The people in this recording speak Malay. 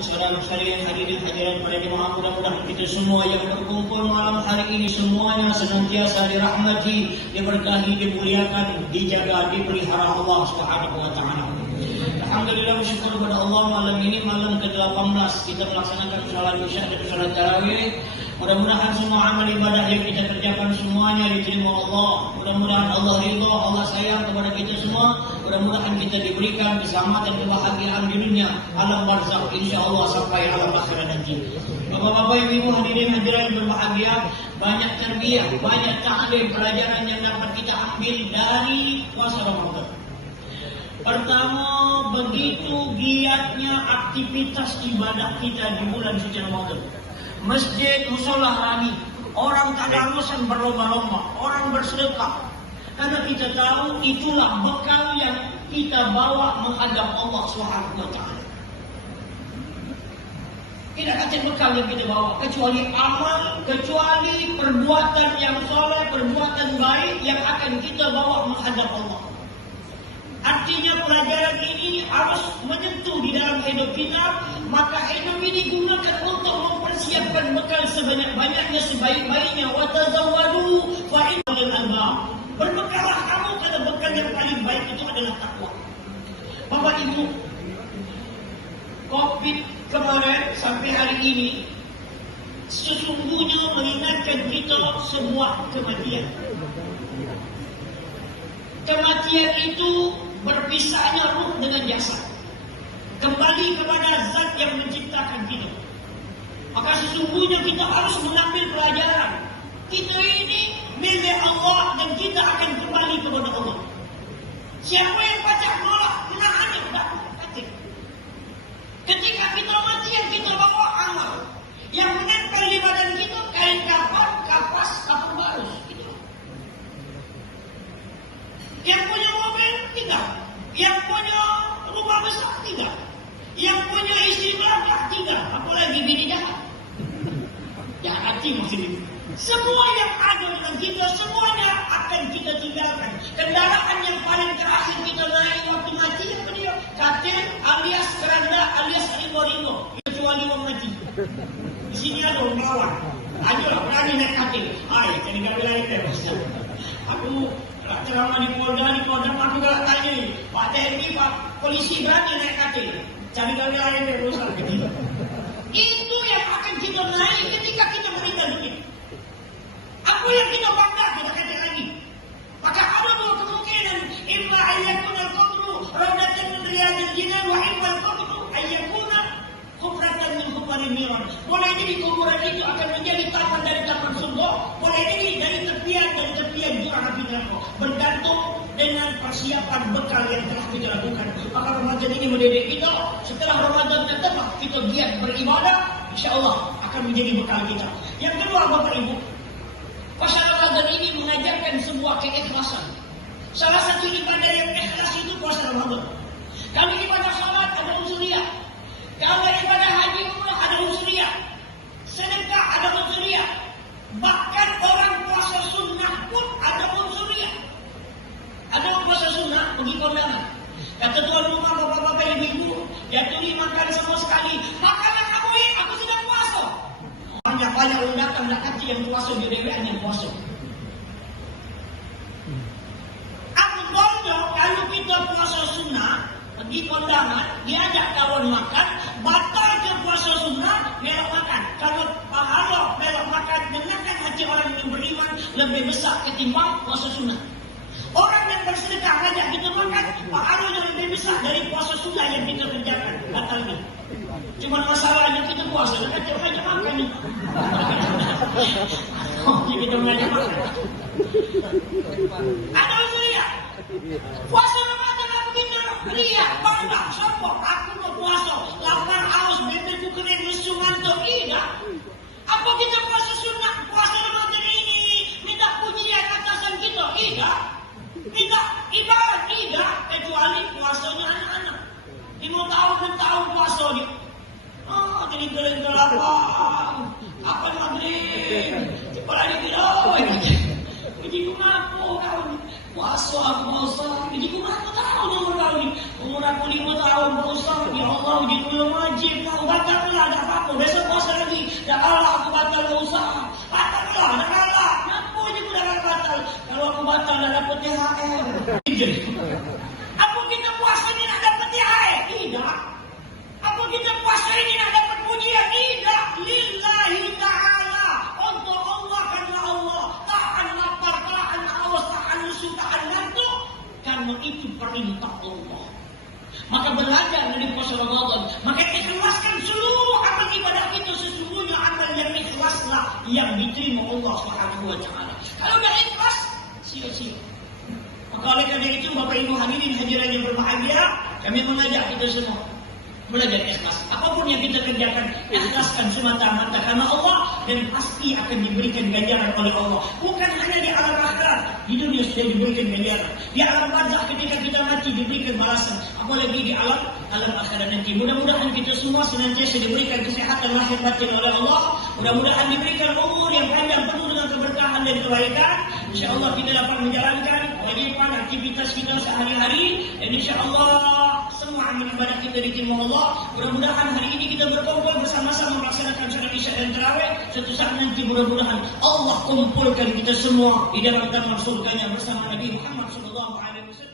saudara-saudari yang hadirin hadirat pada jemaah, mudah-mudahan kita semua yang berkumpul malam hari ini semuanya senantiasa dirahmati, diberkahi, dimuliakan, dijaga, dipelihara Allah Subhanahu wa taala. Alhamdulillah, bersyukur kepada Allah, malam ini malam ke-18 kita melaksanakan salat isya dan salat tarawih. Mudah-mudahan semua amal ibadah yang kita kerjakan semuanya diterima Allah. Mudah-mudahan Allah ridha, Allah sayang kepada kita semua. Mudah-mudahan kita diberikan keselamatan, kebahagiaan di dunia, alam barzakh, insyaallah sampai alam akhirat nanti. Bapak-bapak, ibu-ibu, hadirin hadirat berbahagia, banyak tarbiyah, banyak ta'lim, pelajaran yang dapat kita ambil dari puasa Ramadan. Pertama, begitu giatnya aktivitas ibadah kita di bulan suci Ramadan. Masjid, musola rami, orang tadarusan berlomba-lomba, orang bersedekah. Karena kita tahu itulah bekal yang kita bawa menghadap Allah Subhanahu wa taala. Tidak ada bekal yang kita bawa kecuali amal, kecuali perbuatan yang soleh, perbuatan baik yang akan kita bawa menghadap Allah. Artinya pelajaran ini harus menyentuh di dalam hidup kita, maka hidup ini gunakan untuk mempersiapkan bekal sebanyak-banyaknya, sebaik-baiknya. Wa tazawwadu fa innal albab. Berbekalah kamu, karena bekal yang paling baik itu adalah takwa. Bapak Ibu, Covid kemarin sampai hari ini sesungguhnya mengingatkan kita sebuah kematian. Kematian itu berpisahnya ruh dengan jasad, kembali kepada zat yang menciptakan kita. Maka sesungguhnya kita harus mengambil pelajaran. Kita ini milik Allah dan kita akan kembali kepada Allah. Siapa yang pacak nolak, menahannya tidak mati. Ketika kita mati, yang kita bawa amal, yang menempel di badan kita kain kafan, kapas, kafan baru. Yang punya mobil tidak, yang punya rumah besar tidak, yang punya istri belakang tidak, apalagi bini jahat. Jahat hati maksudnya. Semua yang ada dengan kita, semuanya akan kita tinggalkan. Kendaraan yang paling terakhir kita naik waktu mati apa dia? Katil alias keranda alias ringo-ringo, kecuali orang mati. Di sini ada orang lawan. Ayolah berani naik katil. Ay, jadi nggak bilang itu. Aku ceramah di Polda aku gak tanya, Pak TNI, Pak Polisi berani naik katil. Cari kali lain yang rusak gitu. Itu yang akan kita naik ketika kita meninggal dunia. Apa yang kita bangga, kita kata lagi. Maka ada dua kemungkinan. Imma ayyakuna al-qabru raudatan min riyadil jinan, wa imma al-qabru ayyakuna kufratan min kufarin niran. Boleh jadi kuburan itu akan menjadi taman dari taman surga, boleh jadi dari tepian jurang api neraka. Bergantung dengan persiapan bekal yang telah kita lakukan. Maka Ramadan ini mendidik kita. Setelah Ramadan datang, kita giat beribadah, insyaallah akan menjadi bekal kita. Yang kedua, Bapak Ibu, puasa Ramadan ini mengajarkan sebuah keikhlasan. Salah satu ibadah yang ikhlas itu puasa Ramadan. Kalau ibadah salat ada unsuriyah. Kalau ibadah haji umrah ada unsuriyah. Sedekah ada unsuriyah. Bahkan orang puasa sunnah pun ada unsuriyah. Ada puasa sunnah pergi kondangan. Kata tuan rumah, bapak-bapak, ibu-ibu, ya tuli makan sama sekali. Makanlah kamu ini, aku sedang puasa. Banyak orang datang, tak kata yang puasa, dia rewean yang puasa. Abdulnya kalau kita puasa sunnah, pergi kondangan, diajak kawan makan, batal ke puasa sunnah, melok makan. Kalau pahala melok makan, dengarkan hati orang yang beriman lebih besar ketimbang puasa sunnah. Orang yang bersedekah ngajak kita makan, pahalanya lebih besar dari puasa sunnah yang kita kerjakan. Batalnya. Cuma masalahnya kita puasa, kan ngajak makan nih. Kita ngajak makan. Ada usia. Puasa Ramadan aku kita lihat, bangga, sombong. Aku mau puasa, lapar, haus, bebekku kering, lesu, ngantuk. Tidak. Apa kita puasa sunnah? Puasa Ramadan ini minta pujian atasan kita? Tidak. Minta ibarat? Tidak. Kecuali puasanya anak-anak. 5 tahun, 6 tahun puasa dia. Oh, jadi kering lapar. Apa maghrib? Cepat lagi tidak. Jadi kumaku kau puasa. Jadi kumaku tahu nomor kau ni. Umur aku 5 tahun puasa. Ya Allah, jadi belum wajib kau batal batal dan dapat THR. Apa kita puasa ini nak dapat THR? Tidak. Apa kita puasa ini nak dapat pujian? Tidak. Lillahi ta'ala. Untuk Allah karena Allah. Tahan lapar, tahan haus, tahan lusuh, tahan ngantuk. Karena itu perintah Allah. Maka belajar dari puasa Ramadan. Maka ikhlaskan seluruh amal ibadah itu. Sesungguhnya amal yang ikhlaslah yang diterima Allah Subhanahu wa Ta'ala. Kalau dah ikhlas, sia-sia. Maka oleh karena itu Bapak Ibu hadirin hadirat yang berbahagia, kami mengajak kita semua belajar ikhlas. Apapun yang kita kerjakan, ikhlaskan semata-mata karena Allah dan pasti akan diberikan ganjaran oleh Allah. Bukan hanya di alam akhirat, di dunia sudah diberikan ganjaran. Di alam barzakh ketika kita mati diberikan balasan. Apalagi di alam akhirat nanti. Mudah-mudahan kita semua senantiasa diberikan kesehatan lahir batin oleh Allah. Mudah-mudahan diberikan umur yang panjang penuh dengan keberkahan dan kebaikan. InsyaAllah kita dapat menjalankan kewajiban aktivitas kita sehari-hari. Dan insyaAllah semua amal ibadah kita diterima Allah. Mudah-mudahan hari ini kita berkumpul bersama-sama melaksanakan salat Isya dan tarawih. Suatu saat nanti mudah-mudahan Allah kumpulkan kita semua di dalam taman surganya bersama Nabi Muhammad sallallahu alaihi wasallam.